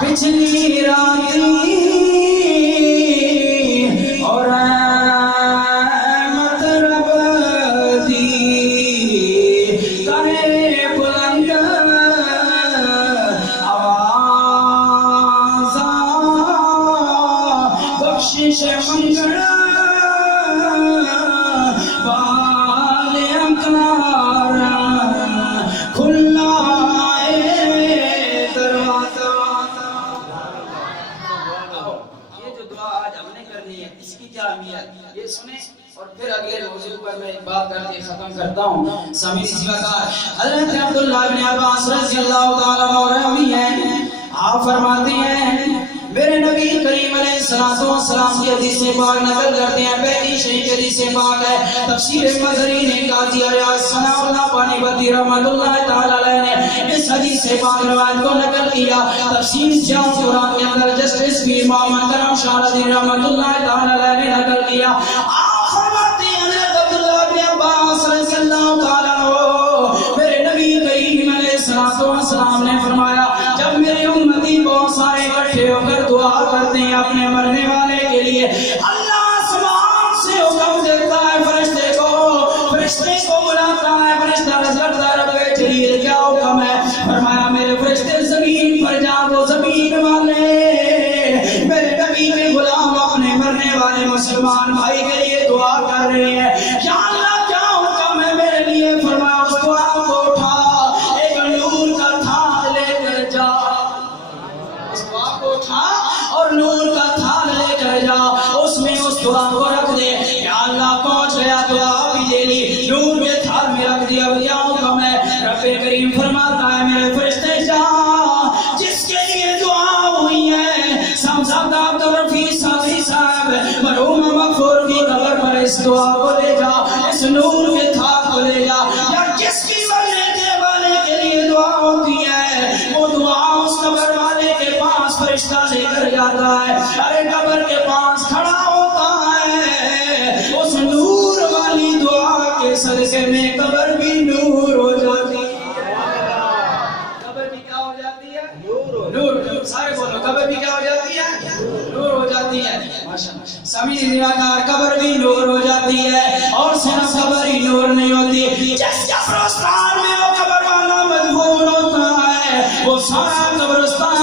پچھلی راتی اور مطلب دی کرے بلند آوازاں بخشش منگڑ والے انکار کھلا یہ سنیں اور پھر اگلے موضوع پر میں ایک بات کر کے ختم کرتا ہوں. سامعین سیواکار حضرت عبداللہ بن عباس رضی اللہ تعالیٰ عنہ ہیں، آپ فرماتے ہیں میرے نبی کریم علیہ السلام کی حدیث پاک نقل کرتے ہیں. پہلی شریف حدیث پاک ہے. تفسیر مظہری نے قاضی ریاض ثناء اللہ پانی بدی رحمۃ اللہ تعالی علیہ نے اس حدیث پاک روایت کو نقل کیا. تفسیر جامع قرآن کے اندر جسٹس پیر محمد کرم شاہ رضی رحمۃ اللہ تعالی علیہ نے نقل کیا. آپ فرماتے ہیں حضرت عبداللہ بن عباس رضی اللہ تعالی عنہ میرے نبی کریم علیہ السلام نے فرمایا جب میرے امتی بہت سارے اکٹھے ہو کر دعا کرتے ہیں اپنے مرنے والے کے لیے، اللہ آسمان سے حکم دیتا ہے فرشتے کو بلاتا ہے. فرشتہ رضا رب جلیل کیا حکم ہے؟ فرمایا میرے فرشتے زمین پر جا. وہ زمین والے میرے نبی کے غلام اپنے مرنے والے مسلمان بھائی کے لیے دعا کر رہے ہیں. یا اللہ کیا حکم ہے میرے لیے؟ فرمایا اس دعا کو اٹھا ایک نور کا تھال لے کر جا. اس دعا کو اٹھا اور نور کا تھال لے کر جا، اس میں اس دعا کو رکھ دے. یا اللہ پہنچ گیا، دعا بھی دے لی، نور کے تھال میں رکھ دیا. کیا حکم ہے؟ رب کریم فرماتا ہے میرے فرشتے جا جس کے لیے دعا ہوئی ہے سمزاد عبد الرفیع صافی صاحب مرحوم مغفور کی قبر پر اس دعا کو لے جا، اس نور کے تھال کو لے جا. یا جس کی مرنے کے والے کے لیے دعا ہوتی ہے وہ دعا اس قبر والے کے پاس فرشتہ لے کر جاتا ہے. ارے قبر کے پاس کھڑا ہوتا ہے، اس نور والی دعا کے صدقے میں قبر بھی نور ہو جاتی ہے. قبر بھی کیا ہو جاتی ہے؟ نور. سارے بولو قبر بھی کیا ہو جاتی ہے؟ نور ہو جاتی ہے. ماشاءاللہ. سامعین دیوانار قبر بھی نور ہو جاتی ہے. اور صرف قبر ہی نور نہیں ہوتی، جس قبرستان میں وہ قبر والا مدفون ہوتا ہے وہ سارا قبرستان